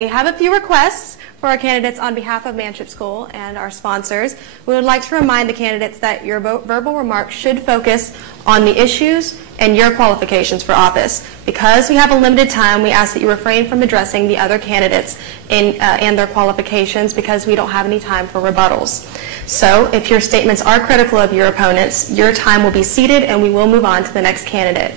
We have a few requests for our candidates on behalf of Manship School and our sponsors. We would like to remind the candidates that your verbal remarks should focus on the issues and your qualifications for office. Because we have a limited time, we ask that you refrain from addressing the other candidates and their qualifications because we don't have any time for rebuttals. So if your statements are critical of your opponents, your time will be ceded and we will move on to the next candidate.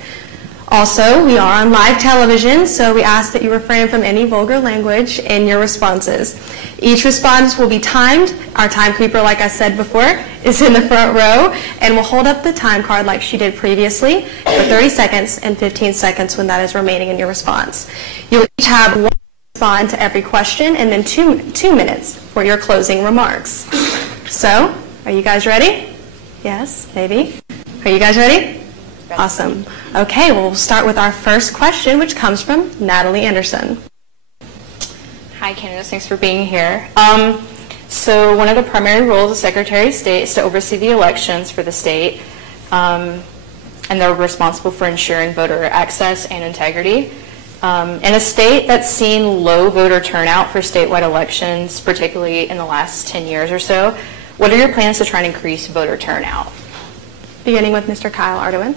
Also, we are on live television, so we ask that you refrain from any vulgar language in your responses. Each response will be timed. Our timekeeper, like I said before, is in the front row, and will hold up the time card like she did previously for 30 seconds and 15 seconds when that is remaining in your response. You'll each have one respond to every question and then two minutes for your closing remarks. So, are you guys ready? Yes, maybe. Are you guys ready? Awesome. Okay, well, we'll start with our first question, which comes from Natalie Anderson. Hi, candidates. Thanks for being here. So one of the primary roles of Secretary of State is to oversee the elections for the state, and they're responsible for ensuring voter access and integrity. In a state that's seen low voter turnout for statewide elections, particularly in the last 10 years or so, what are your plans to try and increase voter turnout? Beginning with Mr. Kyle Ardoin.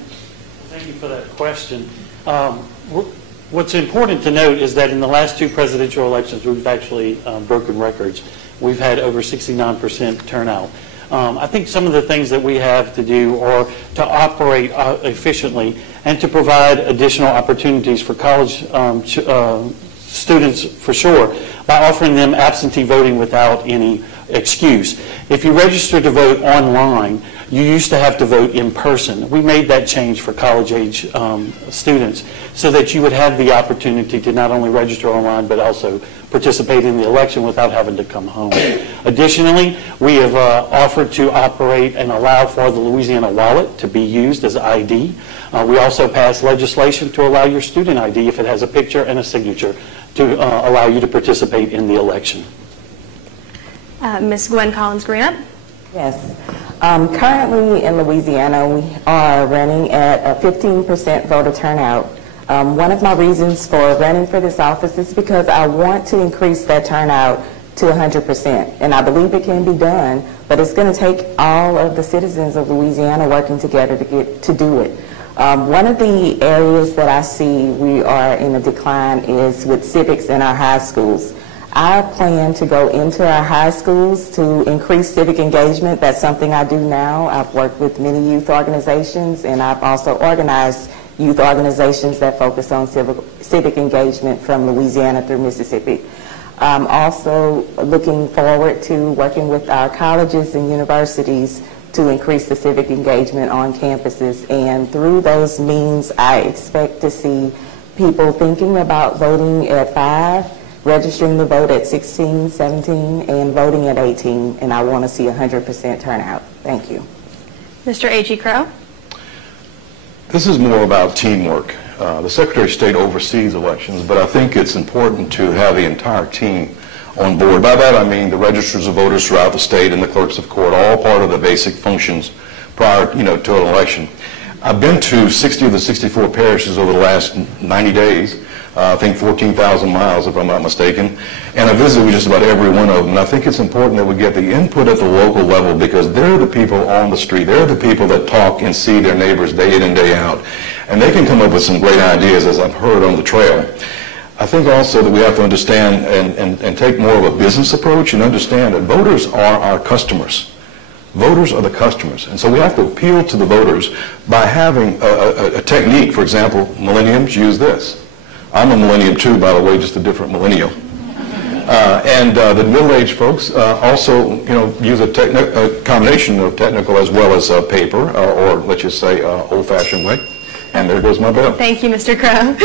Thank you for that question. What's important to note is that in the last two presidential elections, we've actually broken records. We've had over 69% turnout. I think some of the things that we have to do are to operate efficiently and to provide additional opportunities for college students, for sure, by offering them absentee voting without any excuse. If you register to vote online, you used to have to vote in person. We made that change for college-age students so that you would have the opportunity to not only register online but also participate in the election without having to come home. Additionally, we have offered to operate and allow for the Louisiana wallet to be used as ID. We also passed legislation to allow your student ID, if it has a picture and a signature, to allow you to participate in the election. Ms. Gwen Collins-Greenup. Yes. Currently in Louisiana, we are running at a 15% voter turnout. One of my reasons for running for this office is because I want to increase that turnout to 100%. And I believe it can be done, but it's going to take all of the citizens of Louisiana working together to do it. One of the areas that I see we are in a decline is with civics in our high schools. I plan to go into our high schools to increase civic engagement. That's something I do now. I've worked with many youth organizations, and I've also organized youth organizations that focus on civic engagement from Louisiana through Mississippi. I'm also looking forward to working with our colleges and universities to increase the civic engagement on campuses, and through those means I expect to see people thinking about voting at 5, registering to vote at 16, 17, and voting at 18, and I want to see 100% turnout. Thank you. Mr. A.G. Crow. This is more about teamwork. The Secretary of State oversees elections, but I think it's important to have the entire team on board. By that I mean the registers of voters throughout the state and the clerks of court, all part of the basic functions prior, to an election. I've been to 60 of the 64 parishes over the last 90 days. I think 14,000 miles, if I'm not mistaken. And I visited with just about every one of them. And I think it's important that we get the input at the local level, because they're the people on the street. They're the people that talk and see their neighbors day in and day out. And they can come up with some great ideas, as I've heard on the trail. I think also that we have to understand and take more of a business approach and understand that voters are our customers. Voters are the customers, and so we have to appeal to the voters by having a technique. For example, millennials use this. I'm a millennium too, by the way, just a different millennial. And the middle-aged folks also, use a combination of technical as well as paper, or let's just say old-fashioned way. And there goes my bell. Thank you, Mr. Crow.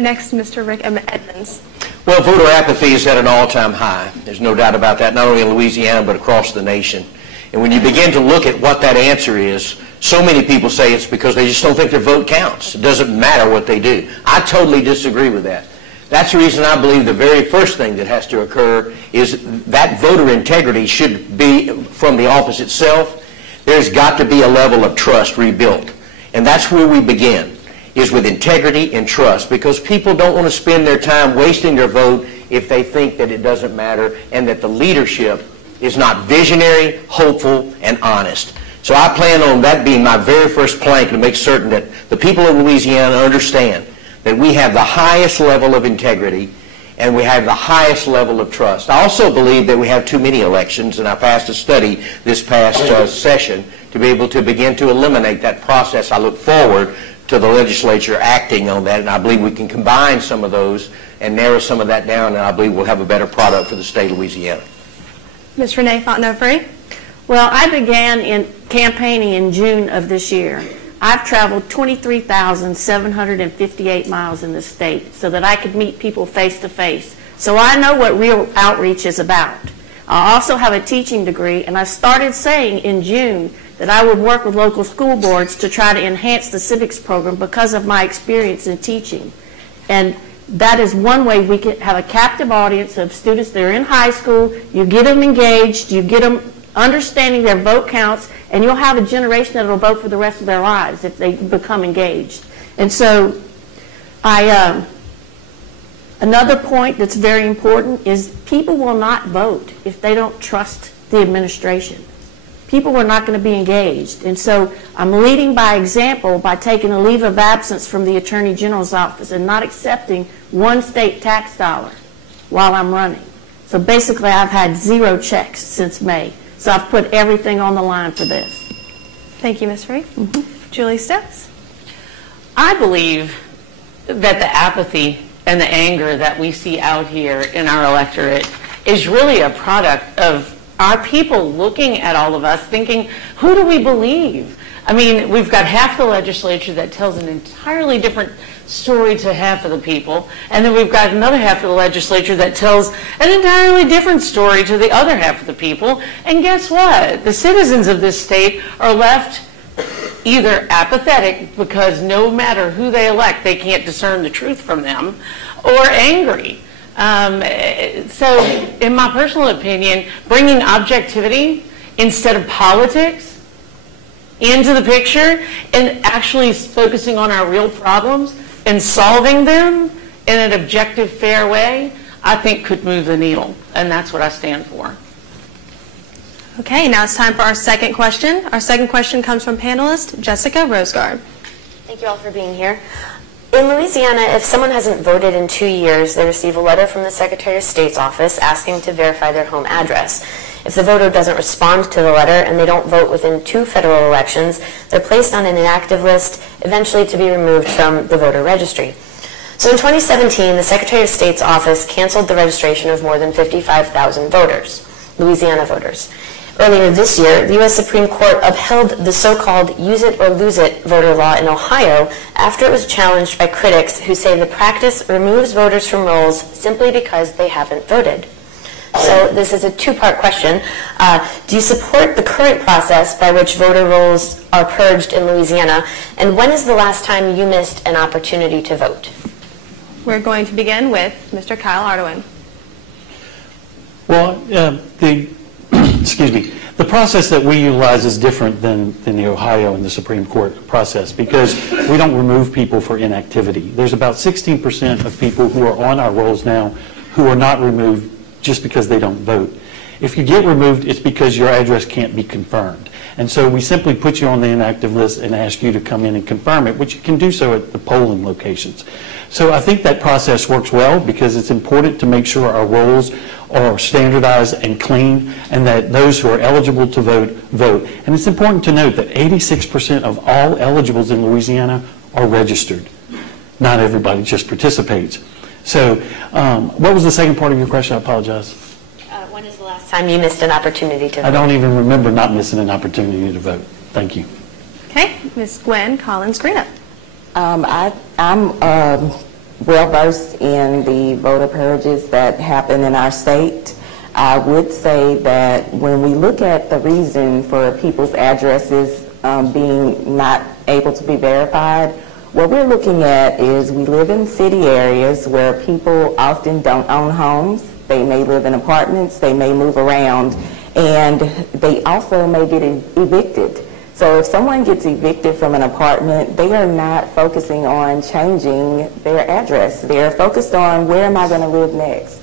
Next, Mr. Rick Edmonds. Well, voter apathy is at an all-time high. There's no doubt about that, not only in Louisiana, but across the nation. And when you begin to look at what that answer is, so many people say it's because they just don't think their vote counts. It doesn't matter what they do. I totally disagree with that. That's the reason I believe the very first thing that has to occur is that voter integrity should be from the office itself. There's got to be a level of trust rebuilt. And that's where we begin. is with integrity and trust, because people don't want to spend their time wasting their vote if they think that it doesn't matter and that the leadership is not visionary, hopeful, and honest. So I plan on that being my very first plank to make certain that the people of Louisiana understand that we have the highest level of integrity and we have the highest level of trust. I also believe that we have too many elections, and I passed a study this past session to be able to begin to eliminate that process. I look forward to the legislature acting on that, and I believe we can combine some of those and narrow some of that down, and I believe we'll have a better product for the state of Louisiana. Ms. Renee Fontenot-Free. Well, I began in campaigning in June of this year. I've traveled 23,758 miles in the state so that I could meet people face to face. So I know what real outreach is about. I also have a teaching degree, and I started saying in June that I would work with local school boards to try to enhance the civics program because of my experience in teaching. And that is one way we can have a captive audience of students that are in high school. You get them engaged, you get them understanding their vote counts, and you'll have a generation that will vote for the rest of their lives if they become engaged. And so another point that's very important is people will not vote if they don't trust the administration. People are not going to be engaged. And so I'm leading by example by taking a leave of absence from the Attorney General's office and not accepting one state tax dollar while I'm running. So basically I've had 0 checks since May. So I've put everything on the line for this. Thank you, Ms. Free. Julie Stokes. I believe that the apathy and the anger that we see out here in our electorate is really a product of our people looking at all of us thinking, who do we believe? I mean, we've got half the legislature that tells an entirely different story to half of the people, and then we've got another half of the legislature that tells an entirely different story to the other half of the people. And guess what? The citizens of this state are left either apathetic because no matter who they elect, they can't discern the truth from them, or angry. So in my personal opinion, bringing objectivity instead of politics into the picture and actually focusing on our real problems and solving them in an objective, fair way, I think could move the needle. And that's what I stand for. Okay, now it's time for our second question. Our second question comes from panelist Jessica Rosegard. Thank you all for being here. In Louisiana, if someone hasn't voted in 2 years, they receive a letter from the Secretary of State's office asking to verify their home address. If the voter doesn't respond to the letter and they don't vote within 2 federal elections, they're placed on an inactive list, eventually to be removed from the voter registry. So in 2017, the Secretary of State's office canceled the registration of more than 55,000 voters, Louisiana voters. Earlier this year, the U.S. Supreme Court upheld the so-called use it or lose it voter law in Ohio after it was challenged by critics who say the practice removes voters from rolls simply because they haven't voted. So this is a 2-part question. Do you support the current process by which voter rolls are purged in Louisiana? And when is the last time you missed an opportunity to vote? We're going to begin with Mr. Kyle Ardoin. Well, the process that we utilize is different than the Ohio and the Supreme Court process because we don't remove people for inactivity. There's about 16% of people who are on our rolls now who are not removed just because they don't vote. If you get removed, it's because your address can't be confirmed. And so we simply put you on the inactive list and ask you to come in and confirm it, which you can do so at the polling locations. So I think that process works well because it's important to make sure our rolls are standardized and clean and that those who are eligible to vote, vote. And it's important to note that 86% of all eligibles in Louisiana are registered. Not everybody just participates. So what was the second part of your question? I apologize. When is the last time you missed an opportunity to vote? I don't even remember not missing an opportunity to vote. Thank you. Okay, Ms. Gwen Collins-Greenup. I'm well-versed in the voter purges that happen in our state. I would say that when we look at the reason for people's addresses being not able to be verified, what we're looking at is we live in city areas where people often don't own homes. They may live in apartments, they may move around, and they also may get evicted. So if someone gets evicted from an apartment, they are not focusing on changing their address. They're focused on, where am I going to live next?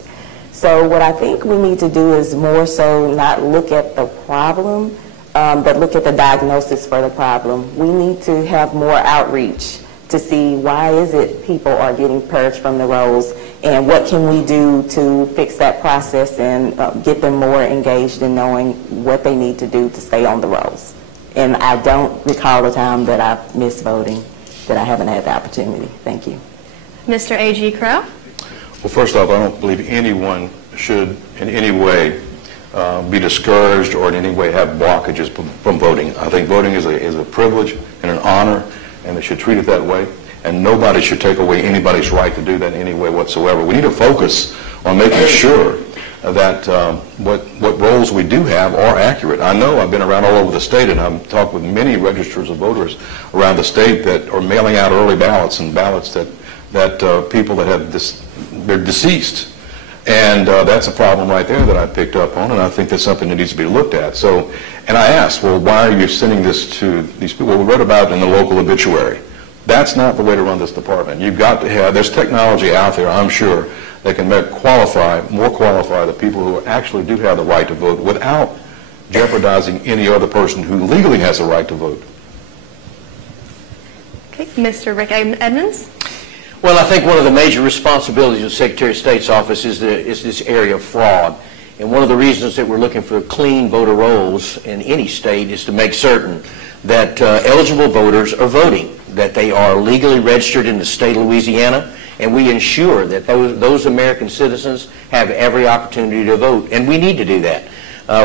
So what I think we need to do is more so not look at the problem, but look at the diagnosis for the problem. We need to have more outreach to see why is it people are getting purged from the rolls, and what can we do to fix that process and get them more engaged in knowing what they need to do to stay on the rolls. And I don't recall a time that I've missed voting, that I haven't had the opportunity. Thank you. Mr. A.G. Crow? Well, first off, I don't believe anyone should in any way be discouraged or in any way have blockages from voting. I think voting is a privilege and an honor, and they should treat it that way. And nobody should take away anybody's right to do that in any way whatsoever. We need to focus on making sure that what roles we do have are accurate. I know I've been around all over the state, and I've talked with many registers of voters around the state that are mailing out early ballots and ballots that people that have they're deceased. And that's a problem right there that I picked up on, and I think that's something that needs to be looked at. So, and I asked, well, why are you sending this to these people? Well, we read about it in the local obituary. That's not the way to run this department. You've got to have, there's technology out there, I'm sure, that can more qualify the people who actually do have the right to vote without jeopardizing any other person who legally has the right to vote. Okay, Mr. Rick Edmonds? Well, I think one of the major responsibilities of the Secretary of State's office is this area of fraud. And one of the reasons that we're looking for clean voter rolls in any state is to make certain that eligible voters are voting, that they are legally registered in the state of Louisiana, and we ensure that those American citizens have every opportunity to vote. And we need to do that.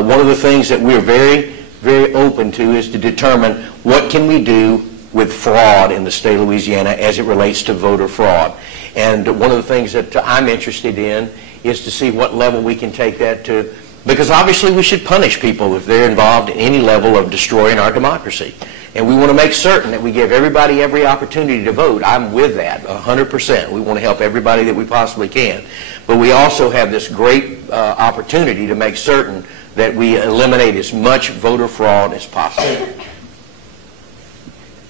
One of the things that we're very, very open to is to determine what can we do with fraud in the state of Louisiana as it relates to voter fraud. And one of the things that I'm interested in is to see what level we can take that to, because obviously we should punish people if they're involved in any level of destroying our democracy. And we want to make certain that we give everybody every opportunity to vote. I'm with that 100%. We want to help everybody that we possibly can. But we also have this great opportunity to make certain that we eliminate as much voter fraud as possible.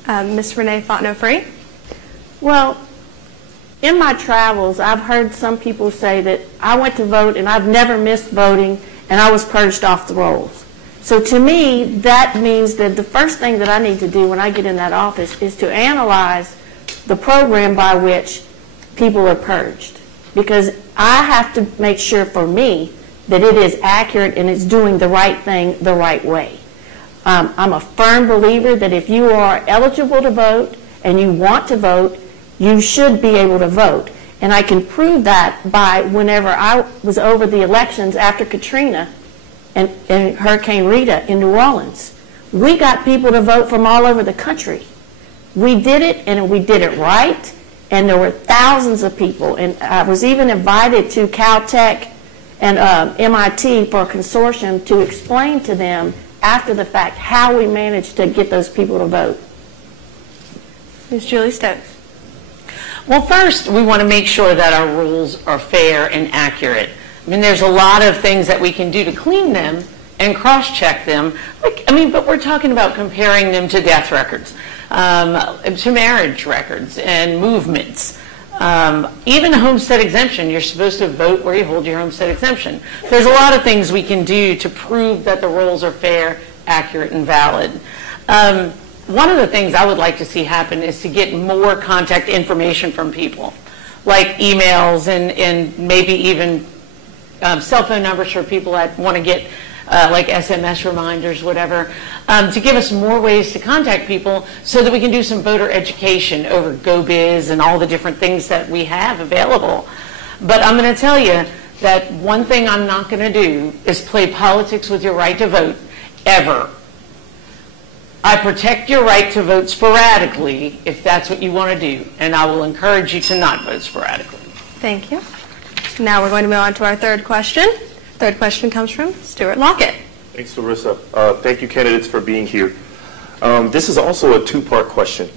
Ms. Renee Fontenot-Free? Well, in my travels, I've heard some people say that I went to vote and I've never missed voting and I was purged off the rolls. So to me, that means that the first thing that I need to do when I get in that office is to analyze the program by which people are purged. Because I have to make sure for me that it is accurate and it's doing the right thing the right way. I'm a firm believer that if you are eligible to vote and you want to vote, you should be able to vote. And I can prove that by whenever I was over the elections after Katrina and Hurricane Rita in New Orleans. We got people to vote from all over the country. We did it, and we did it right, and there were thousands of people. And I was even invited to Caltech and MIT for a consortium to explain to them after the fact how we managed to get those people to vote. Ms. Julie Stokes? Well, first, we want to make sure that our rules are fair and accurate. I mean, there's a lot of things that we can do to clean them and cross-check them. But we're talking about comparing them to death records, to marriage records and movements. Even a homestead exemption, you're supposed to vote where you hold your homestead exemption. There's a lot of things we can do to prove that the rolls are fair, accurate, and valid. One of the things I would like to see happen is to get more contact information from people, like emails and maybe even cell phone numbers for people that want to get like SMS reminders, whatever, to give us more ways to contact people so that we can do some voter education over GoBiz and all the different things that we have available. But I'm going to tell you that one thing I'm not going to do is play politics with your right to vote, ever. I protect your right to vote sporadically if that's what you want to do, and I will encourage you to not vote sporadically. Thank you. Now we're going to move on to our third question. Third question comes from Stuart Lockett. Thanks, Larissa. Thank you, candidates, for being here. This is also a two-part question.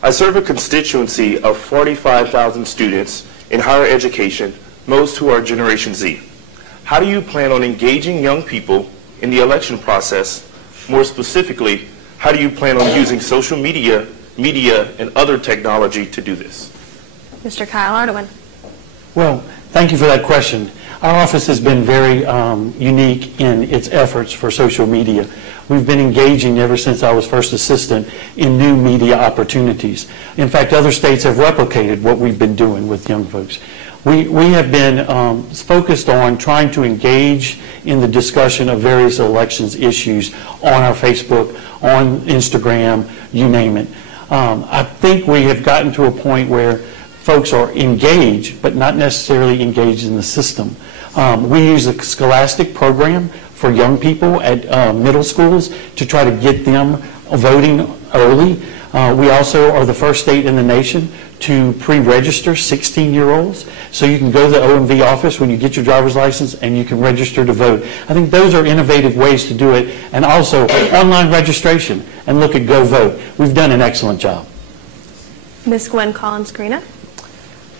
I serve a constituency of 45,000 students in higher education, most who are Generation Z. How do you plan on engaging young people in the election process, more specifically, How do you plan on using social media, and other technology to do this? Mr. Kyle Ardoin. Well, thank you for that question. Our office has been very unique in its efforts for social media. We've been engaging ever since I was first assistant in new media opportunities. In fact, other states have replicated what we've been doing with young folks. We have been focused on trying to engage in the discussion of various elections issues on our Facebook, on Instagram, you name it. I think we have gotten to a point where folks are engaged, but not necessarily engaged in the system. We use a scholastic program for young people at middle schools to try to get them voting early. We also are the first state in the nation to pre-register 16-year-olds. So you can go to the OMV office when you get your driver's license and you can register to vote. I think those are innovative ways to do it. And also online registration and look at Go Vote. We've done an excellent job. Ms. Gwen Collins-Greena.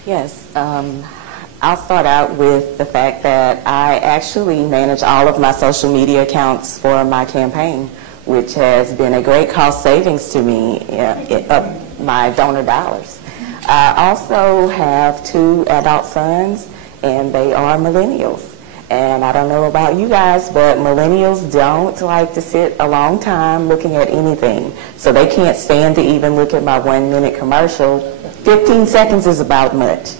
Yes, I'll start out with the fact that I actually manage all of my social media accounts for my campaign, which has been a great cost savings to me of my donor dollars. I also have 2 adult sons, and they are millennials. And I don't know about you guys, but millennials don't like to sit a long time looking at anything. So they can't stand to even look at my 1-minute commercial. 15 seconds is about much.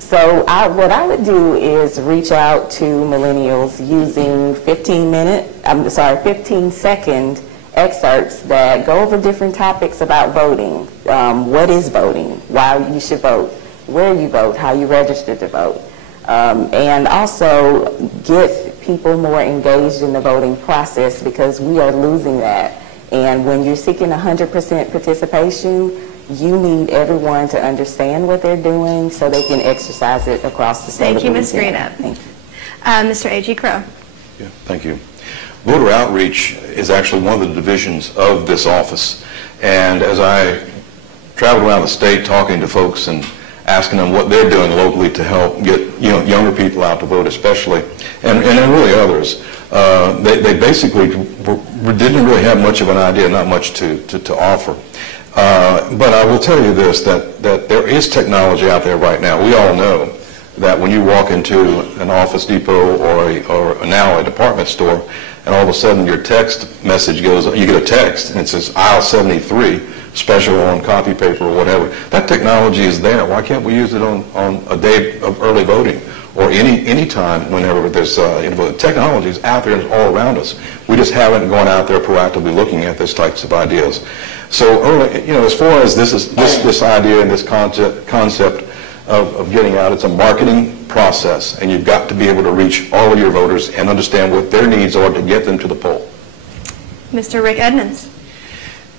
So what I would do is reach out to millennials using 15-second excerpts that go over different topics about voting. What is voting? Why you should vote? Where you vote? How you register to vote? And also get people more engaged in the voting process, because we are losing that. And when you're seeking 100% participation, you need everyone to understand what they're doing so they can exercise it across the state. Thank you, Ms. Greena. Thank you. Mr. A.G. Crow. Yeah, thank you. Voter outreach is actually one of the divisions of this office. And as I traveled around the state talking to folks and asking them what they're doing locally to help get younger people out to vote especially, and really others, they basically didn't really have much of an idea, not much to offer. But I will tell you this, that there is technology out there right now. We all know that when you walk into an Office Depot or now a department store, and all of a sudden your text message goes, you get a text, and it says aisle 73, special on copy paper or whatever. That technology is there. Why can't we use it on a day of early voting or any time whenever there's technology is out there and all around us. We just haven't gone out there proactively looking at these types of ideas. So early, as far as this idea and this concept of getting out, it's a marketing process, and you've got to be able to reach all of your voters and understand what their needs are to get them to the poll. Mr. Rick Edmonds.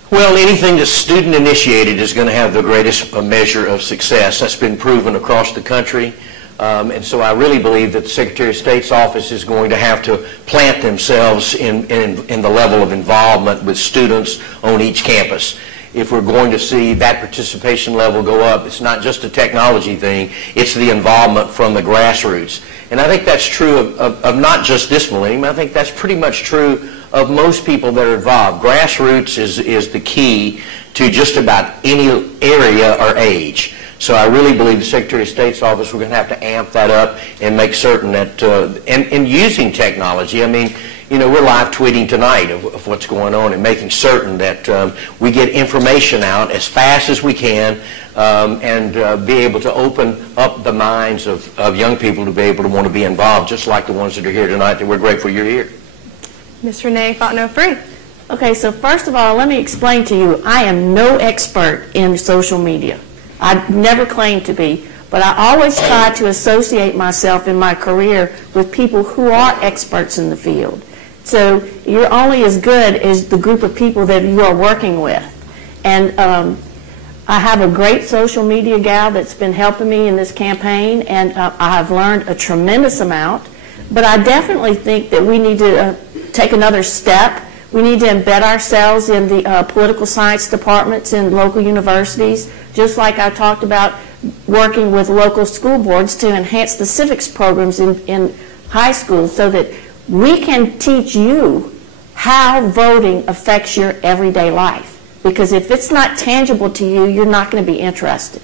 Well, anything that's student-initiated is going to have the greatest measure of success. That's been proven across the country. And so I really believe that the Secretary of State's office is going to have to plant themselves in the level of involvement with students on each campus. If we're going to see that participation level go up, it's not just a technology thing, it's the involvement from the grassroots. And I think that's true of not just this millennium, I think that's pretty much true of most people that are involved. Grassroots is the key to just about any area or age. So I really believe the Secretary of State's office, we're going to have to amp that up and make certain that, and using technology, I mean, we're live tweeting tonight of what's going on and making certain that we get information out as fast as we can and be able to open up the minds of young people to be able to want to be involved, just like the ones that are here tonight, that we're grateful you're here. Ms. Renee Fontenot-Free. Okay, so first of all, let me explain to you, I am no expert in social media. I never claimed to be, but I always try to associate myself in my career with people who are experts in the field. So you're only as good as the group of people that you are working with. And I have a great social media gal that's been helping me in this campaign, and I have learned a tremendous amount. But I definitely think that we need to take another step. We need to embed ourselves in the political science departments in local universities, just like I talked about working with local school boards to enhance the civics programs in high school so that we can teach you how voting affects your everyday life. Because if it's not tangible to you, you're not going to be interested.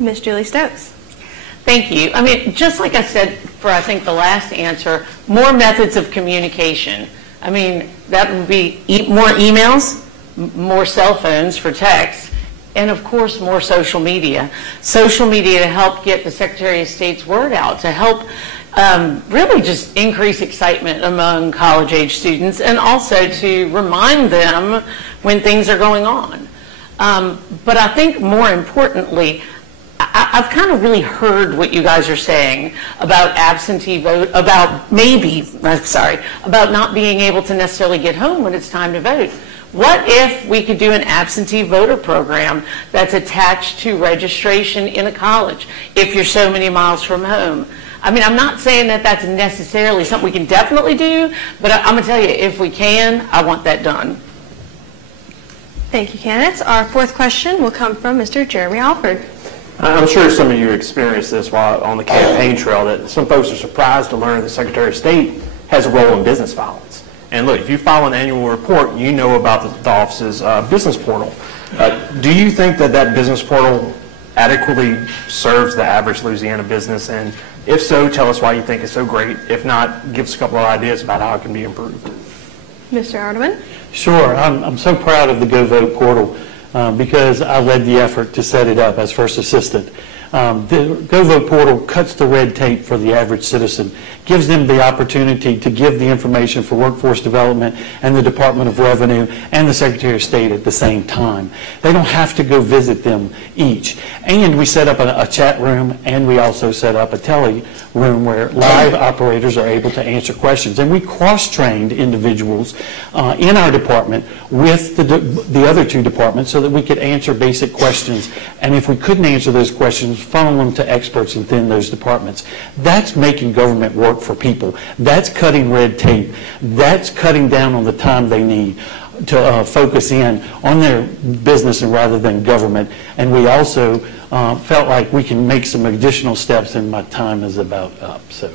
Ms. Julie Stokes. Thank you. I mean, just like I said for, I think, the last answer, more methods of communication. I mean, that would be more emails, more cell phones for text, and of course, more social media. Social media to help get the Secretary of State's word out, to help really just increase excitement among college-age students, and also to remind them when things are going on. But I think more importantly, I've kind of really heard what you guys are saying about absentee vote, about not being able to necessarily get home when it's time to vote. What if we could do an absentee voter program that's attached to registration in a college if you're so many miles from home? I mean, I'm not saying that that's necessarily something we can definitely do, but I'm going to tell you, if we can, I want that done. Thank you, candidates. Our fourth question will come from Mr. Jeremy Alford. I'm sure some of you experienced this while on the campaign trail, that some folks are surprised to learn the Secretary of State has a role in business violence. And look, if you file an annual report, you know about the office's business portal. Do you think that that business portal adequately serves the average Louisiana business? And if so, tell us why you think it's so great. If not, give us a couple of ideas about how it can be improved. Mr. Ardeman. Sure. I'm so proud of the Go Vote portal because I led the effort to set it up as first assistant. The Go Vote portal cuts the red tape for the average citizen, gives them the opportunity to give the information for workforce development and the Department of Revenue and the Secretary of State at the same time. They don't have to go visit them each. And we set up a chat room, and we also set up a tele room where live operators are able to answer questions. And we cross-trained individuals in our department with the other two departments so that we could answer basic questions. And if we couldn't answer those questions, funnel them to experts within those departments. That's making government work for people. That's cutting red tape. That's cutting down on the time they need to focus in on their business and rather than government. And we also felt like we can make some additional steps, and my time is about up. So,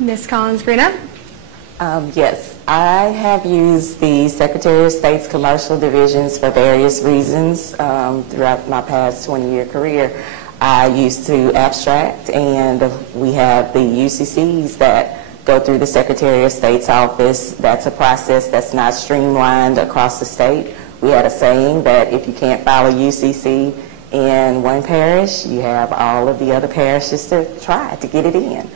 Ms. Collins-Greenup. Yes, I have used the Secretary of State's commercial divisions for various reasons throughout my past 20-year career. I used to abstract, and we have the UCCs that go through the Secretary of State's office. That's a process that's not streamlined across the state. We had a saying that if you can't file a UCC in one parish, you have all of the other parishes to try to get it in.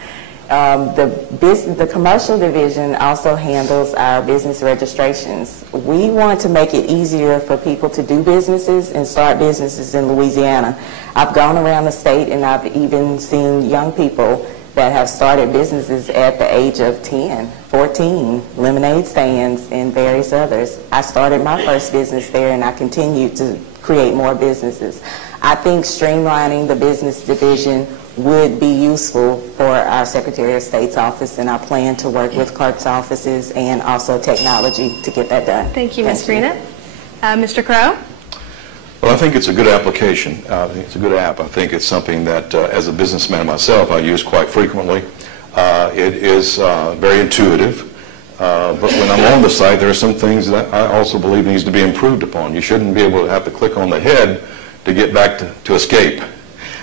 The commercial division also handles our business registrations. We want to make it easier for people to do businesses and start businesses in Louisiana. I've gone around the state, and I've even seen young people that have started businesses at the age of 10, 14, lemonade stands, and various others. I started my first business there, and I continue to create more businesses. I think streamlining the business division would be useful for our Secretary of State's office, and I plan to work with clerk's offices and also technology to get that done. Thank you, Ms. Greenup. Mr. Crow? Well, I think it's a good application. I think it's a good app. I think it's something that, as a businessman myself, I use quite frequently. It is very intuitive. But when I'm on the site, there are some things that I also believe needs to be improved upon. You shouldn't be able to have to click on the head to get back to escape,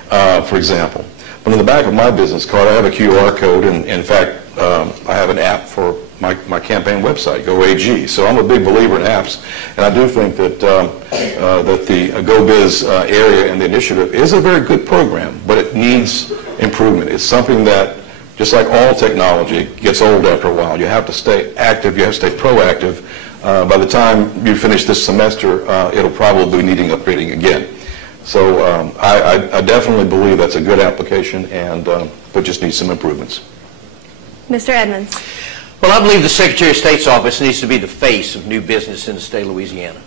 for example. But on the back of my business card, I have a QR code, and in fact, I have an app for my campaign website, GoAG. So I'm a big believer in apps, and I do think that that the GoBiz area and the initiative is a very good program, but it needs improvement. It's something that, just like all technology, gets old after a while. You have to stay active. You have to stay proactive. By the time you finish this semester, it'll probably be needing upgrading again. So I definitely believe that's a good application, and but just needs some improvements. Mr. Edmonds. Well, I believe the Secretary of State's office needs to be the face of new business in the state of Louisiana.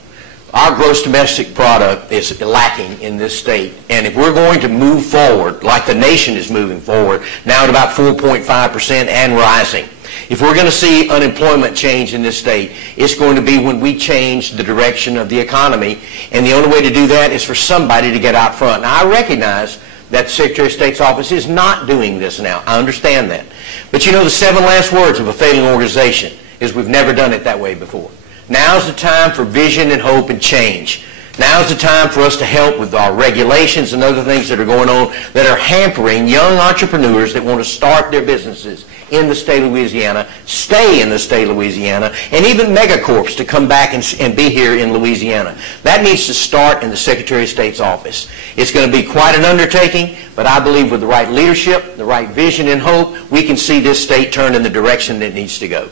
Our gross domestic product is lacking in this state, and if we're going to move forward like the nation is moving forward, now at about 4.5% and rising, if we're going to see unemployment change in this state, it's going to be when we change the direction of the economy, and the only way to do that is for somebody to get out front. Now, I recognize that the Secretary of State's office is not doing this now. I understand that. But you know, the 7 last words of a failing organization is we've never done it that way before. Now's the time for vision and hope and change. Now's the time for us to help with our regulations and other things that are going on that are hampering young entrepreneurs that want to start their businesses in the state of Louisiana, stay in the state of Louisiana, and even megacorps to come back and be here in Louisiana. That needs to start in the Secretary of State's office. It's going to be quite an undertaking, but I believe with the right leadership, the right vision and hope, we can see this state turn in the direction that it needs to go.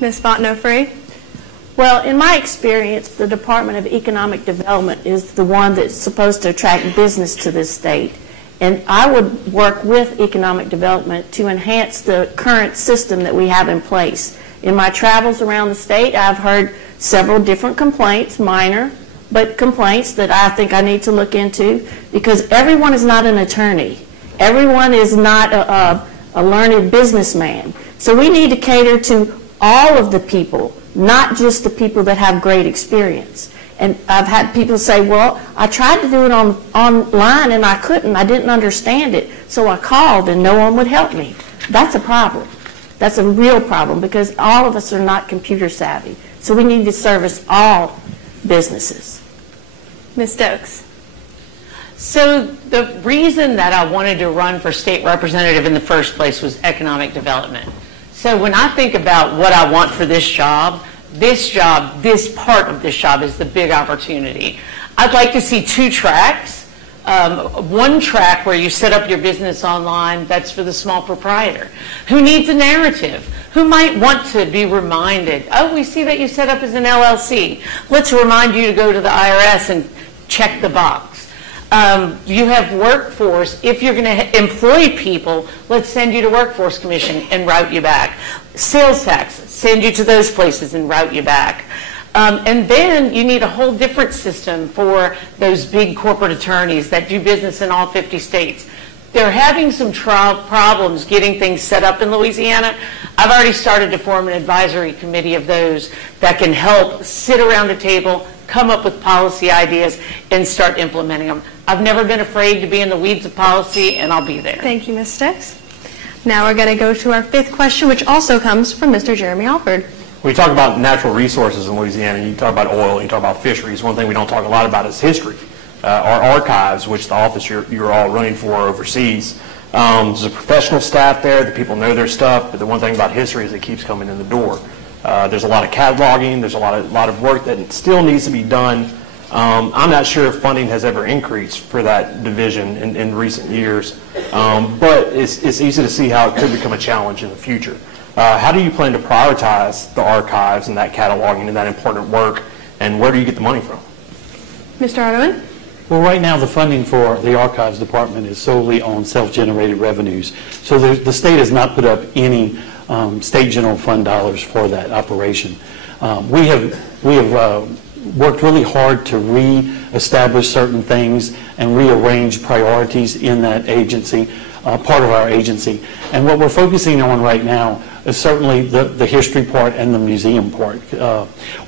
Ms. Fontenot-Free? Well, in my experience, the Department of Economic Development is the one that's supposed to attract business to this state. And I would work with economic development to enhance the current system that we have in place. In my travels around the state, I've heard several different complaints, minor, but complaints that I think I need to look into, because everyone is not an attorney. Everyone is not a learned businessman. So we need to cater to all of the people, not just the people that have great experience. And I've had people say, well, I tried to do it online and I couldn't. I didn't understand it. So I called and no one would help me. That's a problem. That's a real problem, because all of us are not computer savvy. So we need to service all businesses. Ms. Stokes? So the reason that I wanted to run for state representative in the first place was economic development. So when I think about what I want for this part of this job is the big opportunity. I'd like to see 2 tracks. One track where you set up your business online, that's for the small proprietor who needs a narrative, who might want to be reminded, oh, we see that you set up as an LLC. Let's remind you to go to the IRS and check the box. You have workforce. If you're going to employ people, let's send you to Workforce Commission and route you back. Sales tax, send you to those places and route you back. And then you need a whole different system for those big corporate attorneys that do business in all 50 states. They're having some problems getting things set up in Louisiana. I've already started to form an advisory committee of those that can help sit around a table, come up with policy ideas, and start implementing them. I've never been afraid to be in the weeds of policy, and I'll be there. Thank you, Ms. Stokes. Now we're going to go to our 5th question, which also comes from Mr. Jeremy Alford. We talk about natural resources in Louisiana. You talk about oil, you talk about fisheries. One thing we don't talk a lot about is history. Our archives, which the office you're all running for overseas. There's a professional staff there. The people know their stuff, but the one thing about history is it keeps coming in the door. There's a lot of cataloging. There's a lot of work that still needs to be done. I'm not sure if funding has ever increased for that division in recent years, but it's easy to see how it could become a challenge in the future. How do you plan to prioritize the archives and that cataloging and that important work, and where do you get the money from? Mr. Ardoin? Well, right now the funding for the Archives Department is solely on self-generated revenues. So the state has not put up any state general fund dollars for that operation. We have worked really hard to re-establish certain things and rearrange priorities in that agency, part of our agency. And what we're focusing on right now is certainly the history part and the museum part.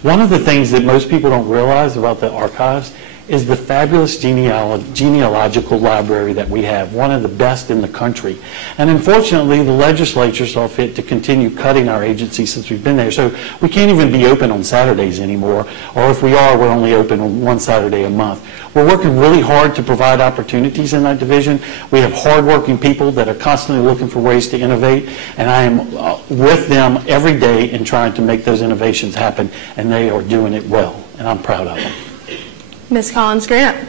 One of the things that most people don't realize about the archives is the fabulous genealogical library that we have, one of the best in the country. And unfortunately, the legislature saw fit to continue cutting our agency since we've been there. So we can't even be open on Saturdays anymore, or if we are, we're only open on 1 Saturday a month. We're working really hard to provide opportunities in that division. We have hardworking people that are constantly looking for ways to innovate, and I am with them every day in trying to make those innovations happen, and they are doing it well, and I'm proud of them. Ms. Collins-Grant.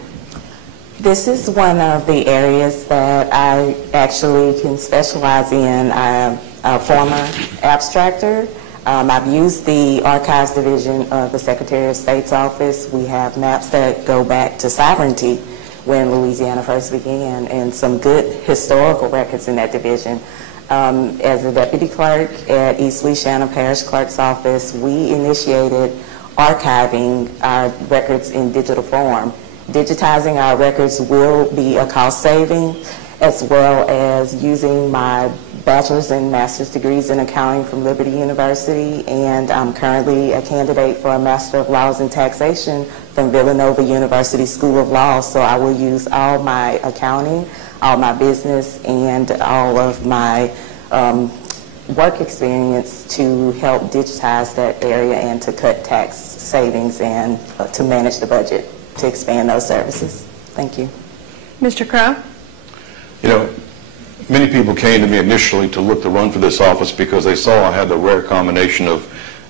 This is one of the areas that I actually can specialize in. I'm a former abstractor. I've used the Archives Division of the Secretary of State's office. We have maps that go back to sovereignty when Louisiana first began, and some good historical records in that division. As a deputy clerk at East Louisiana Parish Clerk's office, we initiated archiving our records in digital form. Digitizing our records will be a cost saving, as well as using my bachelor's and master's degrees in accounting from Liberty University, and I'm currently a candidate for a Master of Laws in Taxation from Villanova University School of Law. So I will use all my accounting, all my business, and all of my work experience to help digitize that area and to cut tax savings and to manage the budget to expand those services. Thank you. Mr. Crow? You know, many people came to me initially to look to run for this office because they saw I had the rare combination of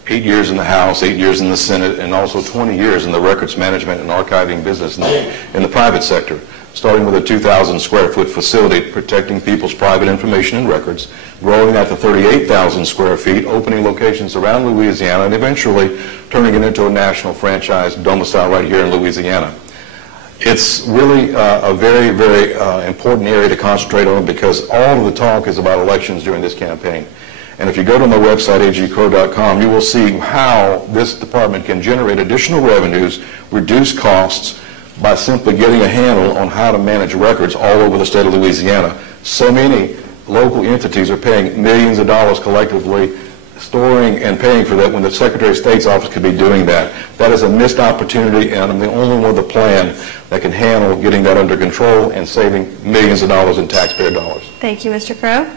8 years in the House, 8 years in the Senate, and also 20 years in the records management and archiving business in the private sector, starting with a 2,000 square foot facility protecting people's private information and records, growing that to 38,000 square feet, opening locations around Louisiana, and eventually turning it into a national franchise domicile right here in Louisiana. It's really a very, very important area to concentrate on because all of the talk is about elections during this campaign. And if you go to my website, agcrow.com, you will see how this department can generate additional revenues, reduce costs by simply getting a handle on how to manage records all over the state of Louisiana. So many local entities are paying millions of dollars collectively storing and paying for that when the Secretary of State's office could be doing that. That is a missed opportunity, and I'm the only one with a plan that can handle getting that under control and saving millions of dollars in taxpayer dollars. Thank you, Mr. Crow.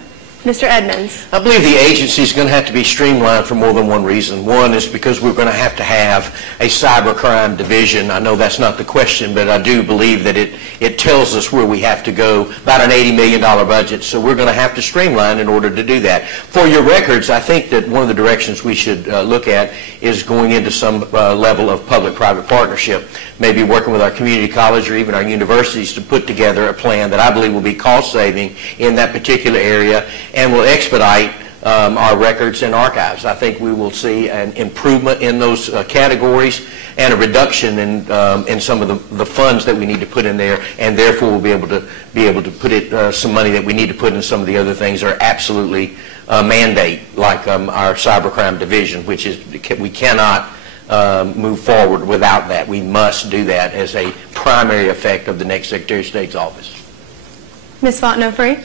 Mr. Edmonds? I believe the agency is going to have to be streamlined for more than one reason. One is because we're going to have a cybercrime division. I know that's not the question, but I do believe that it tells us where we have to go, about an $80 million budget. So we're going to have to streamline in order to do that. For your records, I think that one of the directions we should look at is going into some level of public-private partnership, maybe working with our community college or even our universities to put together a plan that I believe will be cost-saving in that particular area and will expedite our records and archives. I think we will see an improvement in those categories and a reduction in some of the funds that we need to put in there, and therefore we'll be able to put some money that we need to put in some of the other things that are absolutely mandate, like our cybercrime division, which is we cannot move forward without that. We must do that as a primary effect of the next Secretary of State's office. Ms. Fontenot-Free?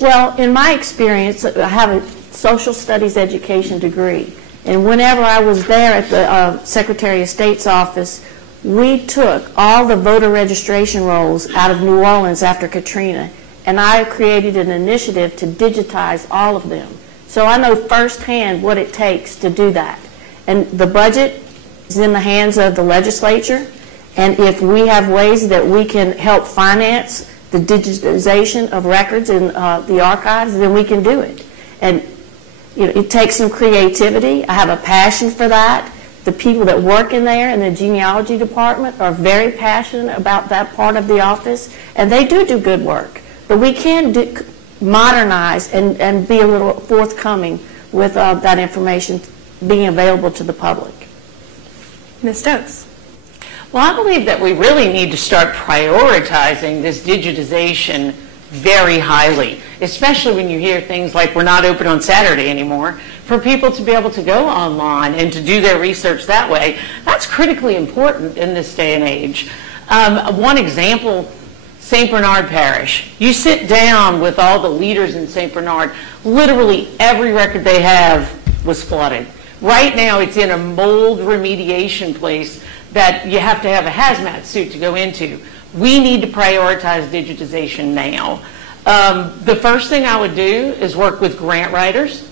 Well, in my experience, I have a social studies education degree. And whenever I was there at the Secretary of State's office, we took all the voter registration rolls out of New Orleans after Katrina, and I created an initiative to digitize all of them. So I know firsthand what it takes to do that. And the budget is in the hands of the legislature, and if we have ways that we can help finance the digitization of records in the archives, then we can do it. And you know, it takes some creativity. I have a passion for that. The people that work in there in the genealogy department are very passionate about that part of the office, and they do good work. But we can modernize and be a little forthcoming with that information being available to the public. Ms. Stokes? Well, I believe that we really need to start prioritizing this digitization very highly, especially when you hear things like we're not open on Saturday anymore, for people to be able to go online and to do their research that way. That's critically important in this day and age. One example, St. Bernard Parish. You sit down with all the leaders in St. Bernard, literally every record they have was flooded. Right now it's in a mold remediation place that you have to have a hazmat suit to go into. We need to prioritize digitization now. The first thing I would do is work with grant writers.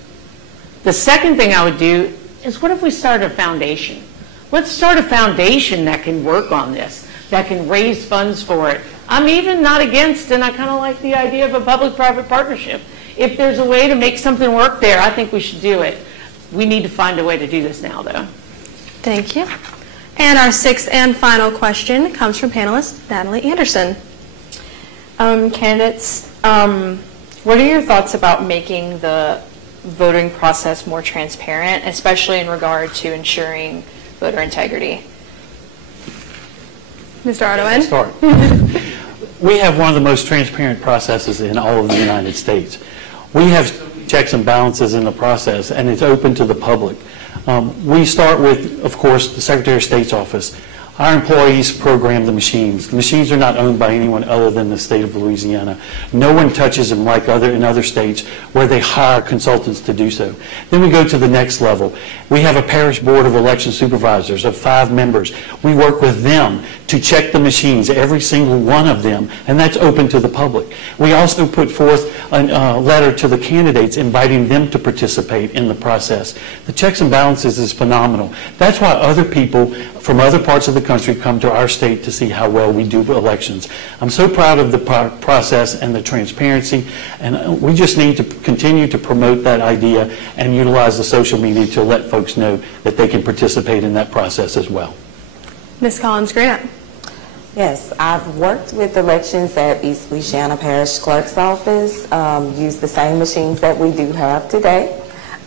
The second thing I would do is, what if we start a foundation? Let's start a foundation that can work on this, that can raise funds for it. I'm even not against, and I kind of like the idea of a public-private partnership. If there's a way to make something work there, I think we should do it. We need to find a way to do this now, though. Thank you. And our sixth and final question comes from panelist Natalie Anderson. Candidates, what are your thoughts about making the voting process more transparent, especially in regard to ensuring voter integrity? Mr. Ardoin? Start. We have one of the most transparent processes in all of the United States. We have checks and balances in the process, and it's open to the public. We start with, of course, the Secretary of State's office. Our employees program the machines. The machines are not owned by anyone other than the state of Louisiana. No one touches them like in other states where they hire consultants to do so. Then we go to the next level. We have a parish board of election supervisors of 5 members. We work with them to check the machines, every single one of them, and that's open to the public. We also put forth a letter to the candidates inviting them to participate in the process. The checks and balances is phenomenal. That's why other people from other parts of the country come to our state to see how well we do elections. I'm so proud of the process and the transparency, and we just need to continue to promote that idea and utilize the social media to let folks know that they can participate in that process as well. Ms. Collins-Grant. Yes, I've worked with elections at East Louisiana Parish Clerk's Office, used the same machines that we do have today.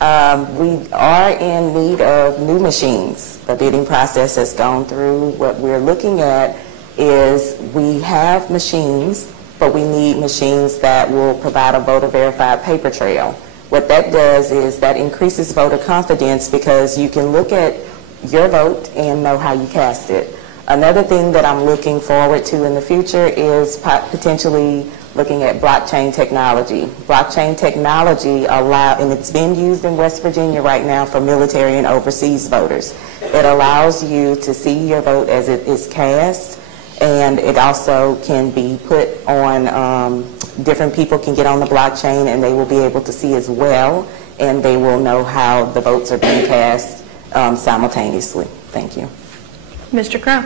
We are in need of new machines. The bidding process has gone through. What we're looking at is we have machines, but we need machines that will provide a voter-verified paper trail. What that does is that increases voter confidence because you can look at your vote and know how you cast it. Another thing that I'm looking forward to in the future is potentially looking at blockchain technology. Blockchain technology and it's being used in West Virginia right now for military and overseas voters. It allows you to see your vote as it is cast, and it also can be put on, different people can get on the blockchain and they will be able to see as well, and they will know how the votes are being cast simultaneously. Thank you. Mr. Crow.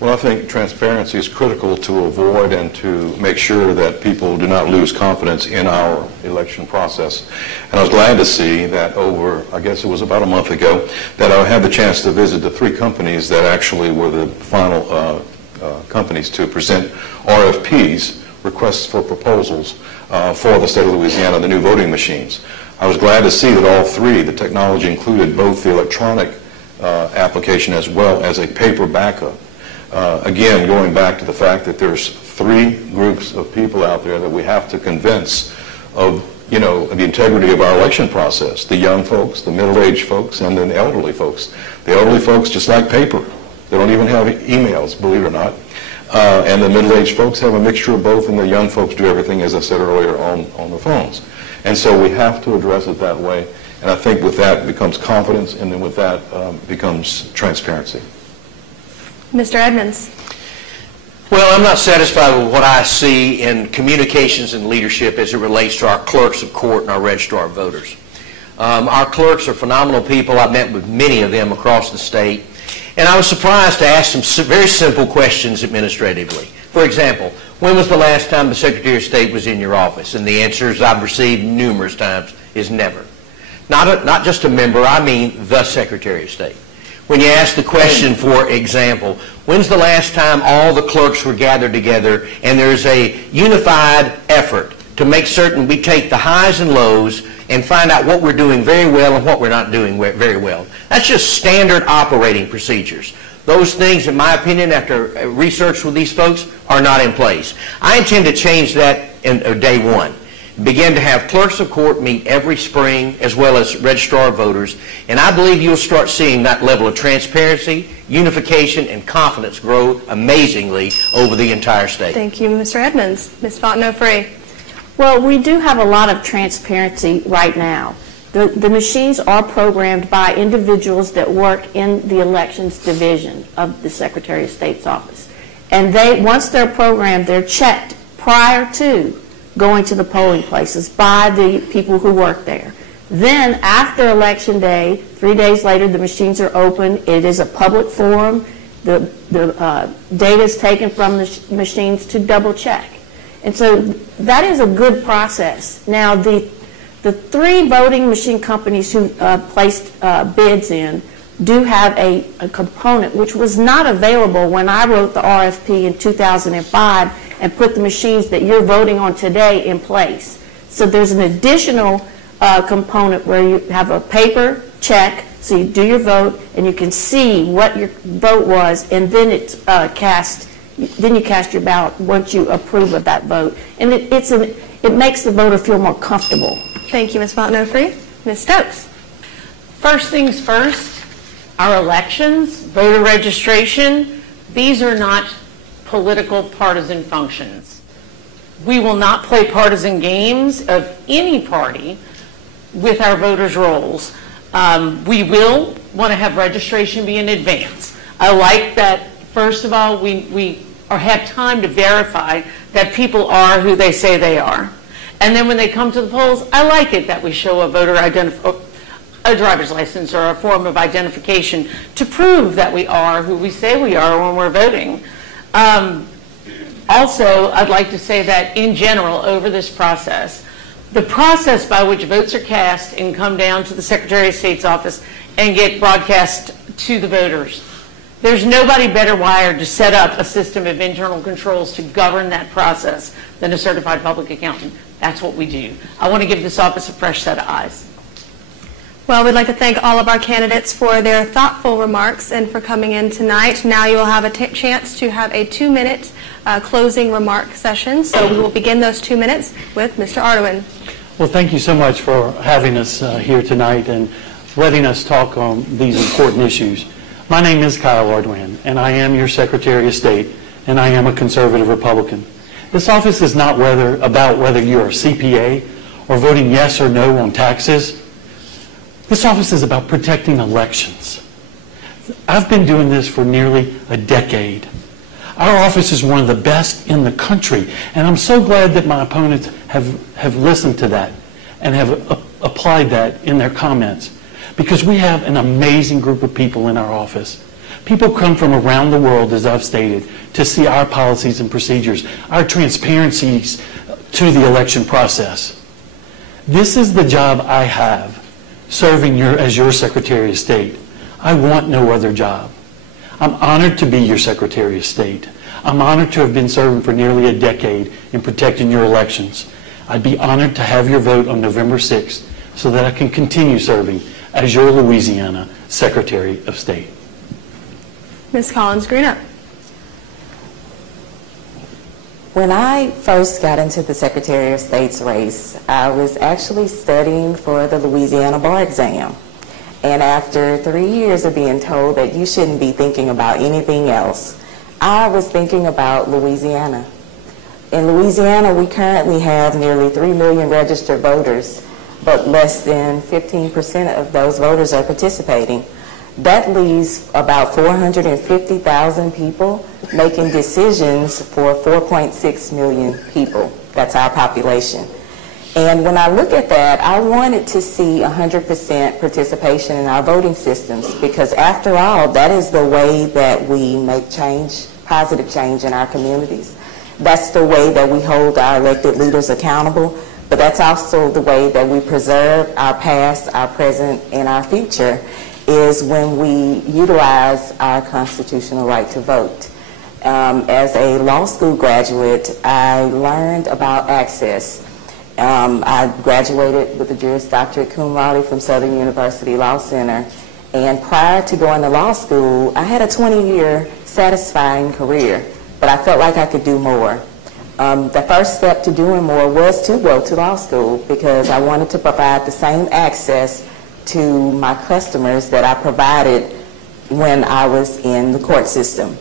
Well, I think transparency is critical to avoid and to make sure that people do not lose confidence in our election process. And I was glad to see that over, I guess it was about a month ago, that I had the chance to visit the 3 companies that actually were the final companies to present RFPs, requests for proposals, for the state of Louisiana, the new voting machines. I was glad to see that all 3, the technology included both the electronic application as well as a paper backup. Again, going back to the fact that there's 3 groups of people out there that we have to convince of, the integrity of our election process. The young folks, the middle-aged folks, and then the elderly folks. The elderly folks just like paper. They don't even have emails, believe it or not. And the middle-aged folks have a mixture of both, and the young folks do everything, as I said earlier, on the phones. And so we have to address it that way. And I think with that becomes confidence, and then with that becomes transparency. Mr. Edmonds. Well, I'm not satisfied with what I see in communications and leadership as it relates to our clerks of court and our registrar of voters. Our clerks are phenomenal people. I've met with many of them across the state. And I was surprised to ask some very simple questions administratively. For example, when was the last time the Secretary of State was in your office? And the answers I've received numerous times is never. Not just a member, I mean the Secretary of State. When you ask the question, for example, when's the last time all the clerks were gathered together and there's a unified effort to make certain we take the highs and lows and find out what we're doing very well and what we're not doing very well. That's just standard operating procedures. Those things, in my opinion, after research with these folks, are not in place. I intend to change that in day 1. Begin to have clerks of court meet every spring, as well as registrar of voters, and I believe you'll start seeing that level of transparency, unification, and confidence grow amazingly over the entire state. Thank you, Mr. Edmonds. Ms. Fontenot-Free. Well, we do have a lot of transparency right now. The machines are programmed by individuals that work in the elections division of the Secretary of State's office. And once they're programmed, they're checked prior to going to the polling places by the people who work there. Then, after Election Day, 3 days later, the machines are open. It is a public forum. The data is taken from the machines to double check. And so that is a good process. Now, the 3 voting machine companies who placed bids in do have a component which was not available when I wrote the RFP in 2005 and put the machines that you're voting on today in place. So there's an additional component where you have a paper check, so you do your vote and you can see what your vote was, and then it's then you cast your ballot once you approve of that vote. And it makes the voter feel more comfortable. Thank you, Ms. Fontenot-Free. Ms. Stokes. First things first, our elections, voter registration, these are not political partisan functions. We will not play partisan games of any party with our voters' rolls. We will want to have registration be in advance. I like that, first of all, we have time to verify that people are who they say they are. And then when they come to the polls, I like it that we show a driver's license or a form of identification to prove that we are who we say we are when we're voting. Also, I'd like to say that in general, over this process, the process by which votes are cast and come down to the Secretary of State's office and get broadcast to the voters, there's nobody better wired to set up a system of internal controls to govern that process than a certified public accountant. That's what we do. I want to give this office a fresh set of eyes. Well, we'd like to thank all of our candidates for their thoughtful remarks and for coming in tonight. Now you will have a chance to have a 2-minute closing remark session. So we will begin those 2 minutes with Mr. Ardoin. Well, thank you so much for having us here tonight and letting us talk on these important issues. My name is Kyle Ardoin, and I am your Secretary of State, and I am a conservative Republican. This office is not about whether you're a CPA or voting yes or no on taxes. This office is about protecting elections. I've been doing this for nearly a decade. Our office is one of the best in the country, and I'm so glad that my opponents have listened to that and have applied that in their comments, because we have an amazing group of people in our office. People come from around the world, as I've stated, to see our policies and procedures, our transparencies to the election process. This is the job I have, serving as your Secretary of State. I want no other job. I'm honored to be your Secretary of State. I'm honored to have been serving for nearly a decade in protecting your elections. I'd be honored to have your vote on November 6th so that I can continue serving as your Louisiana Secretary of State. Ms. Collins-Greenup. When I first got into the Secretary of State's race, I was actually studying for the Louisiana bar exam. And after 3 years of being told that you shouldn't be thinking about anything else, I was thinking about Louisiana. In Louisiana, we currently have nearly 3 million registered voters, but less than 15% of those voters are participating. That leaves about 450,000 people making decisions for 4.6 million people. That's our population. And when I look at that, I wanted to see 100% participation in our voting systems, because after all, that is the way that we make change, positive change in our communities. That's the way that we hold our elected leaders accountable, but that's also the way that we preserve our past, our present, and our future, is when we utilize our constitutional right to vote. As a law school graduate, I learned about access. I graduated with a Juris Doctorate cum laude from Southern University Law Center, and prior to going to law school, I had a 20-year satisfying career, but I felt like I could do more. The first step to doing more was to go to law school, because I wanted to provide the same access to my customers that I provided when I was in the court system.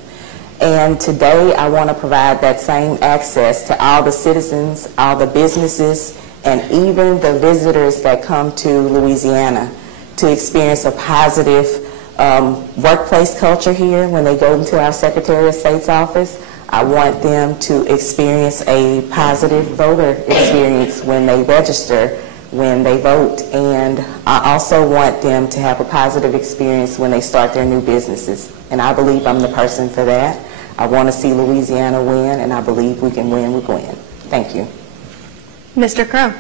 And today I want to provide that same access to all the citizens, all the businesses, and even the visitors that come to Louisiana to experience a positive workplace culture here when they go into our Secretary of State's office. I want them to experience a positive voter experience when they register, when they vote, and I also want them to have a positive experience when they start their new businesses. And I believe I'm the person for that. I want to see Louisiana win, and I believe we can win with Gwen. Thank you. Mr. Crow.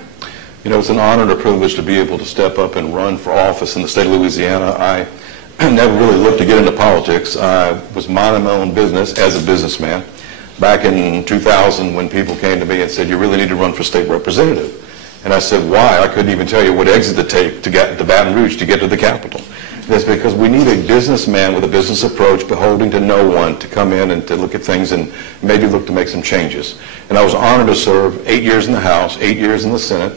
You know, it's an honor and a privilege to be able to step up and run for office in the state of Louisiana. I never really looked to get into politics. I was minding my own business as a businessman. Back in 2000, when people came to me and said, you really need to run for state representative. And I said, why? I couldn't even tell you what exit to take to get to Baton Rouge to get to the Capitol. That's because we need a businessman with a business approach, beholding to no one, to come in and to look at things and maybe look to make some changes. And I was honored to serve 8 years in the House, 8 years in the Senate,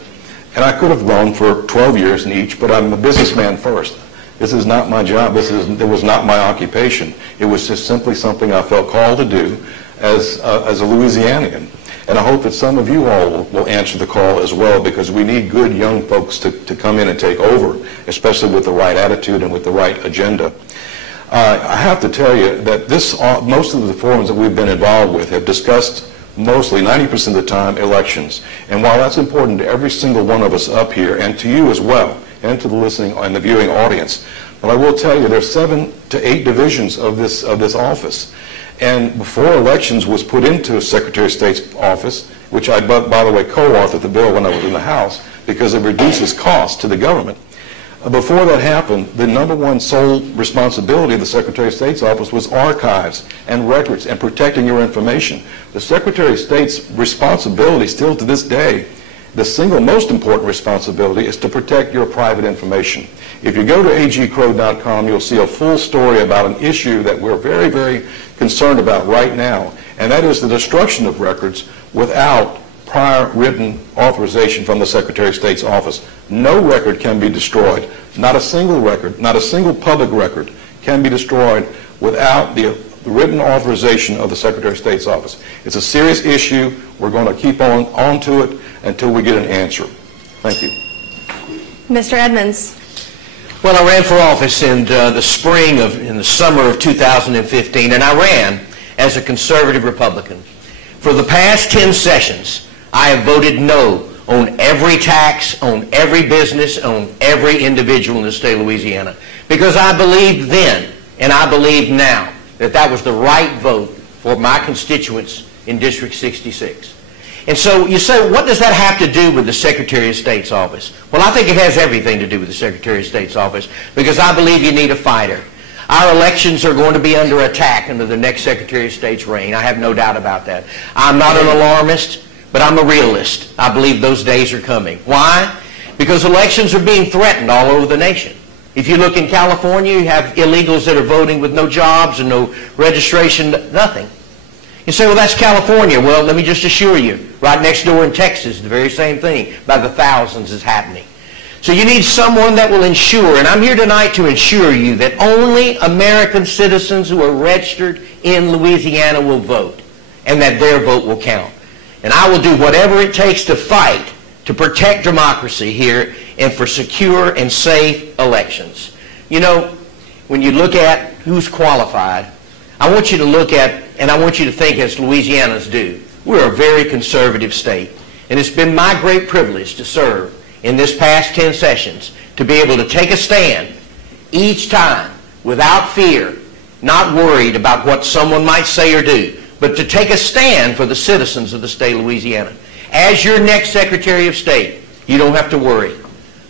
and I could have run for 12 years in each, but I'm a businessman first. This is not my job. It was not my occupation. It was just simply something I felt called to do as a Louisianian. And I hope that some of you all will answer the call as well, because we need good young folks to come in and take over, especially with the right attitude and with the right agenda. I have to tell you that most of the forums that we've been involved with have discussed mostly 90% of the time elections. And while that's important to every single one of us up here, and to you as well, and to the listening and the viewing audience, but I will tell you there's 7 to 8 divisions of this office. And before elections was put into Secretary of State's office, which I, by the way, co-authored the bill when I was in the House, because it reduces costs to the government. Before that happened, the number one sole responsibility of the Secretary of State's office was archives and records and protecting your information. The Secretary of State's responsibility still to this day, the single most important responsibility, is to protect your private information. If you go to agcrow.com, you'll see a full story about an issue that we're very, very concerned about right now, and that is the destruction of records without prior written authorization from the Secretary of State's office. No record can be destroyed. Not a single record, not a single public record can be destroyed without the written authorization of the Secretary of State's office. It's a serious issue. We're going to keep on to it until we get an answer. Thank you. Mr. Edmonds. Well, I ran for office in the summer of 2015, and I ran as a conservative Republican. For the past 10 sessions, I have voted no on every tax, on every business, on every individual in the state of Louisiana, because I believed then, and I believe now, that that was the right vote for my constituents in District 66. And so you say, what does that have to do with the Secretary of State's office? Well, I think it has everything to do with the Secretary of State's office, because I believe you need a fighter. Our elections are going to be under attack under the next Secretary of State's reign. I have no doubt about that. I'm not an alarmist, but I'm a realist. I believe those days are coming. Why? Because elections are being threatened all over the nation. If you look in California, you have illegals that are voting with no jobs and no registration, nothing. You say, well, that's California. Well, let me just assure you, right next door in Texas, the very same thing, by the thousands is happening. So you need someone that will ensure, and I'm here tonight to assure you that only American citizens who are registered in Louisiana will vote, and that their vote will count. And I will do whatever it takes to fight to protect democracy here and for secure and safe elections. You know, when you look at who's qualified, I want you to look at, and I want you to think as Louisianans do, we're a very conservative state. And it's been my great privilege to serve in this past 10 sessions to be able to take a stand each time without fear, not worried about what someone might say or do, but to take a stand for the citizens of the state of Louisiana. As your next Secretary of State, you don't have to worry.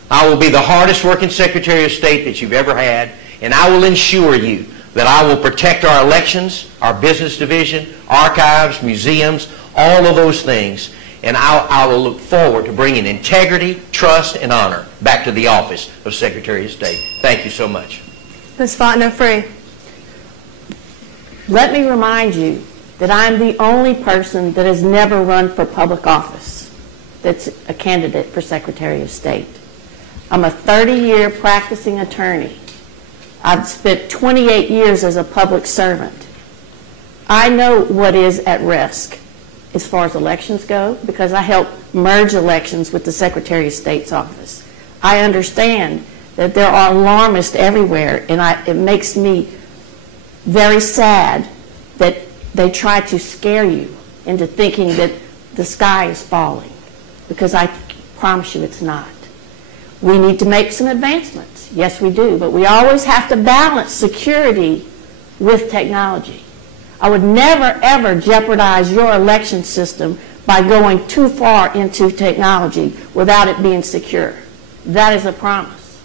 I will be the hardest working Secretary of State that you've ever had, and I will ensure you that I will protect our elections, our business division, archives, museums, all of those things, and I will look forward to bringing integrity, trust, and honor back to the office of Secretary of State. Thank you so much. Ms. Fontenot-Free. Let me remind you that I'm the only person that has never run for public office that's a candidate for Secretary of State. I'm a 30-year practicing attorney. I've spent 28 years as a public servant. I know what is at risk as far as elections go because I help merge elections with the Secretary of State's office. I understand that there are alarmists everywhere, and it makes me very sad that they try to scare you into thinking that the sky is falling, because I promise you it's not. We need to make some advancements. Yes, we do, but we always have to balance security with technology. I would never, ever jeopardize your election system by going too far into technology without it being secure. That is a promise.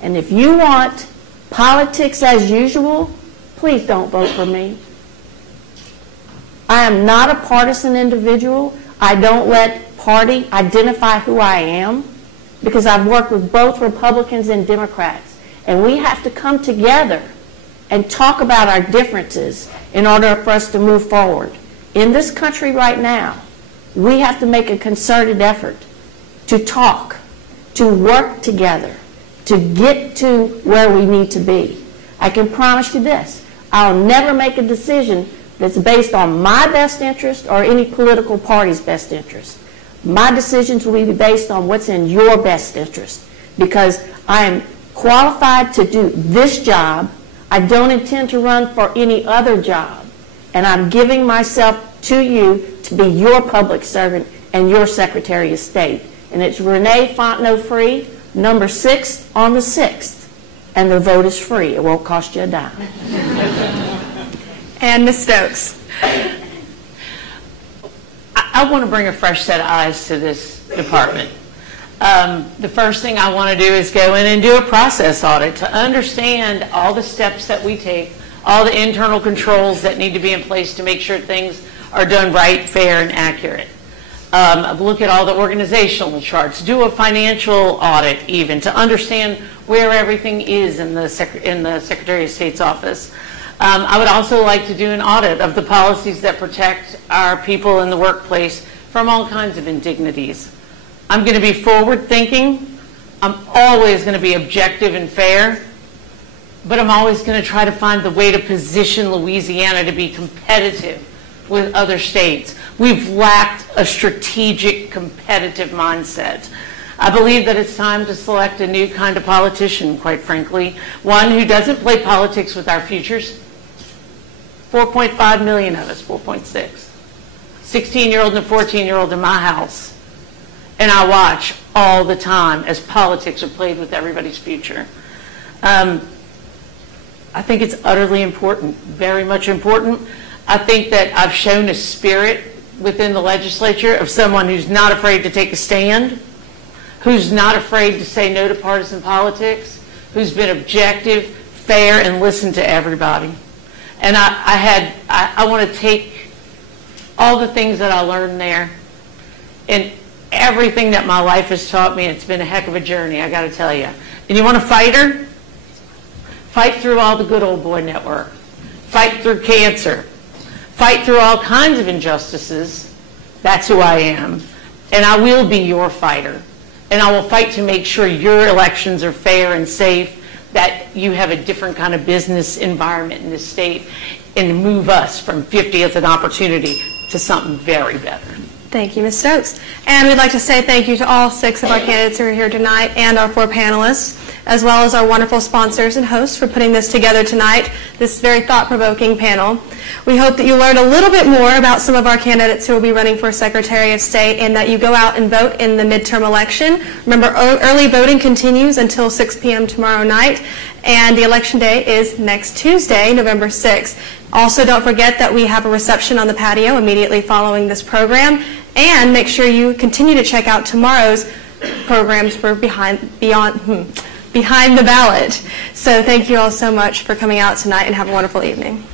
And if you want politics as usual, please don't vote for me. I am not a partisan individual. I don't let party identify who I am, because I've worked with both Republicans and Democrats. And we have to come together and talk about our differences in order for us to move forward. In this country right now, we have to make a concerted effort to talk, to work together, to get to where we need to be. I can promise you this, I'll never make a decision that's based on my best interest or any political party's best interest. My decisions will be based on what's in your best interest, because I am qualified to do this job. I don't intend to run for any other job, and I'm giving myself to you to be your public servant and your Secretary of State. And it's Renee Fontenot Free, number 6 on the 6th, and the vote is free. It won't cost you a dime. And Ms. Stokes. I want to bring a fresh set of eyes to this department. The first thing I want to do is go in and do a process audit to understand all the steps that we take, all the internal controls that need to be in place to make sure things are done right, fair, and accurate. Look at all the organizational charts, do a financial audit even to understand where everything is in the Secretary of State's office. I would also like to do an audit of the policies that protect our people in the workplace from all kinds of indignities. I'm going to be forward-thinking. I'm always going to be objective and fair, but I'm always going to try to find the way to position Louisiana to be competitive with other states. We've lacked a strategic, competitive mindset. I believe that it's time to select a new kind of politician, quite frankly, one who doesn't play politics with our futures. 4.5 million of us, 4.6. 16-year-old and a 14-year-old in my house. And I watch all the time as politics are played with everybody's future. I think it's utterly important, very much important. I think that I've shown a spirit within the legislature of someone who's not afraid to take a stand, who's not afraid to say no to partisan politics, who's been objective, fair, and listen to everybody. And I want to take all the things that I learned there and everything that my life has taught me. It's been a heck of a journey, I got to tell you. And you want a fighter? Fight through all the good old boy network. Fight through cancer. Fight through all kinds of injustices. That's who I am. And I will be your fighter. And I will fight to make sure your elections are fair and safe, that you have a different kind of business environment in this state, and move us from 50th an opportunity to something very better. Thank you, Ms. Stokes. And we'd like to say thank you to all 6 of our candidates who are here tonight and our 4 panelists, as well as our wonderful sponsors and hosts for putting this together tonight, this very thought-provoking panel. We hope that you learned a little bit more about some of our candidates who will be running for Secretary of State, and that you go out and vote in the midterm election. Remember, early voting continues until 6 p.m. tomorrow night, and the election day is next Tuesday, November 6th. Also, don't forget that we have a reception on the patio immediately following this program, and make sure you continue to check out tomorrow's programs for Behind the Ballot. So thank you all so much for coming out tonight, and have a wonderful evening.